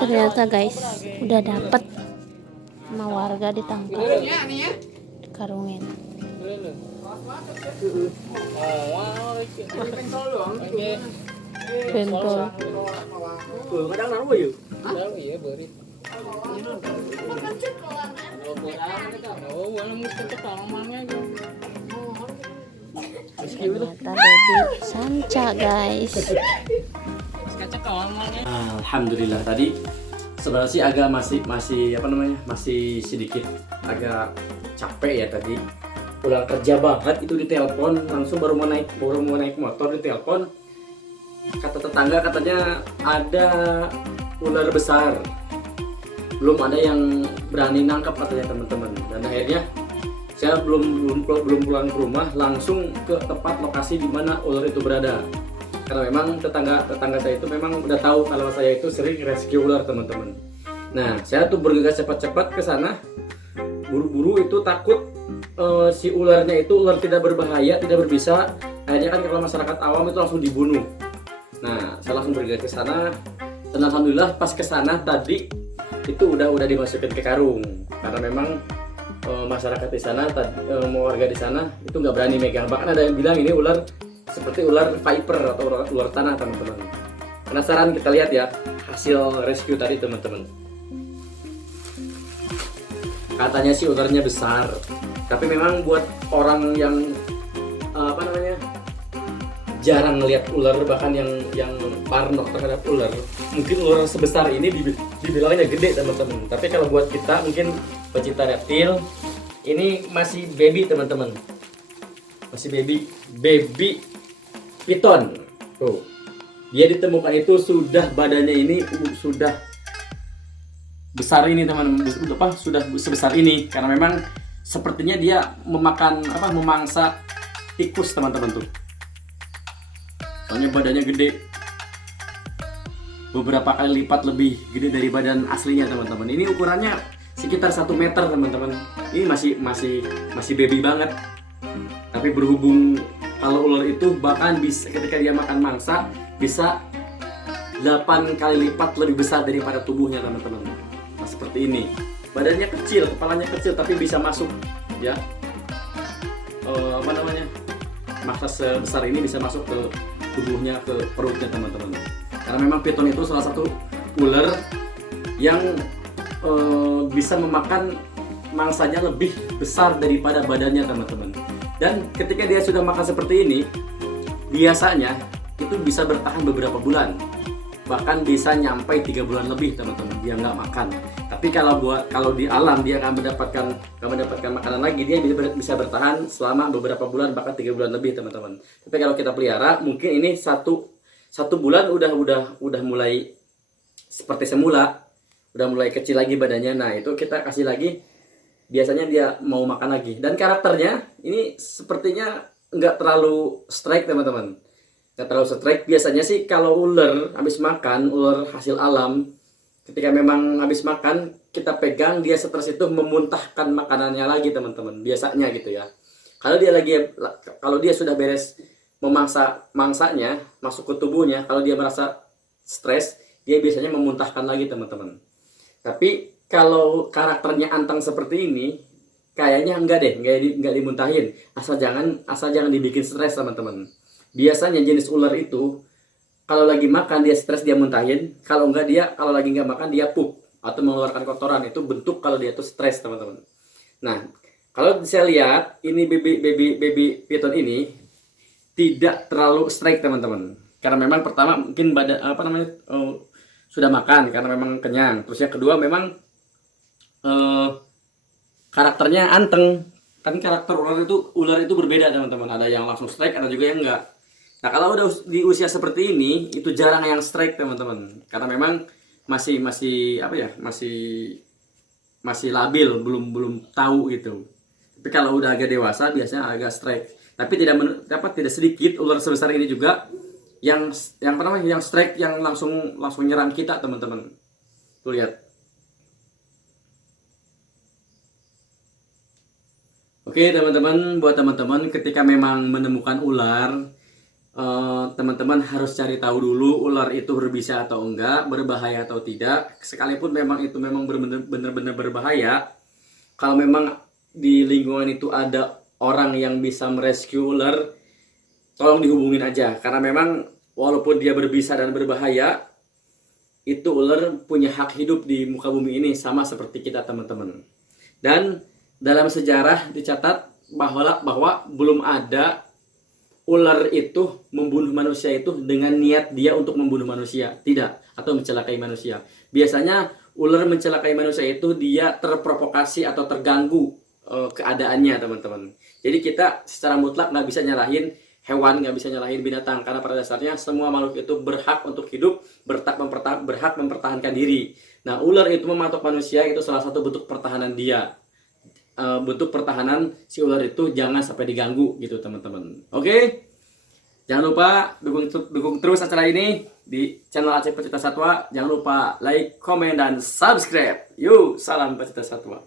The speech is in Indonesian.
Ternyata guys, udah dapet sama warga ditangkap, dikarungin. Pentol. Ternyata baby sanca guys. Alhamdulillah tadi sebenarnya sih agak masih apa namanya, masih sedikit agak capek ya tadi. Pulang kerja banget itu ditelepon, langsung baru mau naik motor ditelepon, kata tetangga katanya ada ular besar, belum ada yang berani nangkap katanya teman-teman. Dan akhirnya saya belum pulang ke rumah, langsung ke tempat lokasi di mana ular itu berada. Karena memang tetangga saya itu memang udah tahu kalau saya itu sering rescue ular teman-teman. Nah, saya tuh bergegas cepat-cepat ke sana, buru-buru itu takut si ularnya itu ular tidak berbahaya, tidak berbisa. Akhirnya kan kalau masyarakat awam itu langsung dibunuh. Nah, saya langsung bergegas ke sana dan alhamdulillah pas ke sana tadi itu udah dimasukin ke karung. Karena memang masyarakat di sana, warga di sana itu nggak berani megang. Bahkan ada yang bilang ini ular seperti ular viper atau ular tanah teman-teman. Penasaran, kita lihat ya hasil rescue tadi teman-teman. Katanya sih ularnya besar, tapi memang buat orang yang apa namanya jarang ngelihat ular, bahkan yang parno terhadap ular, mungkin ular sebesar ini dibilangnya gede teman-teman. Tapi kalau buat kita mungkin pecinta reptil, ini masih baby teman-teman, masih baby piton. Tuh, dia ditemukan itu sudah badannya ini sudah besar ini teman-teman, sudah sebesar ini karena memang sepertinya dia memangsa tikus teman-teman tuh. Soalnya badannya gede, beberapa kali lipat lebih gede dari badan aslinya teman-teman. Ini ukurannya sekitar 1 meter teman-teman. Ini masih baby banget. Tapi berhubung kalau ular itu bahkan bisa ketika dia makan mangsa bisa 8 kali lipat lebih besar daripada tubuhnya teman-teman. Nah, seperti ini. Badannya kecil, kepalanya kecil tapi bisa masuk ya. Mangsa sebesar ini bisa masuk ke tubuhnya, ke perutnya teman-teman. Karena memang piton itu salah satu ular yang bisa memakan mangsanya lebih besar daripada badannya teman-teman. Dan ketika dia sudah makan seperti ini, biasanya itu bisa bertahan beberapa bulan, bahkan bisa nyampe 3 bulan lebih teman-teman dia nggak makan. Tapi kalau di alam dia akan mendapatkan makanan lagi, dia bisa bertahan selama beberapa bulan, bahkan 3 bulan lebih teman-teman. Tapi kalau kita pelihara, mungkin ini satu bulan udah mulai seperti semula, udah mulai kecil lagi badannya. Nah itu kita kasih lagi, biasanya dia mau makan lagi. Dan karakternya ini sepertinya nggak terlalu strike teman-teman, nggak terlalu strike. Biasanya sih kalau ular habis makan, ular hasil alam, ketika memang habis makan kita pegang, dia stres itu memuntahkan makanannya lagi teman-teman, biasanya gitu ya. Kalau dia sudah beres memangsa mangsanya masuk ke tubuhnya, kalau dia merasa stres, dia biasanya memuntahkan lagi teman-teman. Tapi kalau karakternya anteng seperti ini, kayaknya enggak deh, enggak dimuntahin. Asal jangan dibikin stres teman-teman. Biasanya jenis ular itu kalau lagi makan dia stres, dia muntahin. Kalau lagi nggak makan dia pup atau mengeluarkan kotoran. Itu bentuk kalau dia itu stres teman-teman. Nah, kalau saya lihat ini baby piton ini tidak terlalu strike teman-teman. Karena memang pertama mungkin sudah makan karena memang kenyang. Terus yang kedua memang karakternya anteng. Kan karakter ular itu berbeda teman-teman. Ada yang langsung strike, ada juga yang enggak. Nah kalau udah di usia seperti ini itu jarang yang strike teman-teman. Karena memang masih labil, belum tahu gitu. Tapi kalau udah agak dewasa biasanya agak strike. Tapi tidak sedikit ular sebesar ini juga yang strike, yang langsung nyerang kita teman-teman. Tuh lihat. Oke teman-teman, buat teman-teman ketika memang menemukan ular, teman-teman harus cari tahu dulu ular itu berbisa atau enggak, berbahaya atau tidak. Sekalipun memang itu memang benar-benar berbahaya, kalau memang di lingkungan itu ada orang yang bisa merescue ular, tolong dihubungin aja. Karena memang walaupun dia berbisa dan berbahaya, itu ular punya hak hidup di muka bumi ini sama seperti kita teman-teman. Dan dalam sejarah dicatat bahwa belum ada ular itu membunuh manusia itu dengan niat dia untuk membunuh manusia, tidak, atau mencelakai manusia. Biasanya ular mencelakai manusia itu dia terprovokasi atau terganggu keadaannya teman-teman. Jadi kita secara mutlak nggak bisa nyalahin hewan, nggak bisa nyalahin binatang, karena pada dasarnya semua makhluk itu berhak untuk hidup, berhak mempertahankan diri. Nah, ular itu mematok manusia itu salah satu bentuk pertahanan dia. Bentuk pertahanan si ular itu jangan sampai diganggu gitu teman-teman. Oke, jangan lupa dukung terus acara ini di channel Aceh Pecinta Satwa. Jangan lupa like, komen, dan subscribe. Yuk, salam pecinta satwa.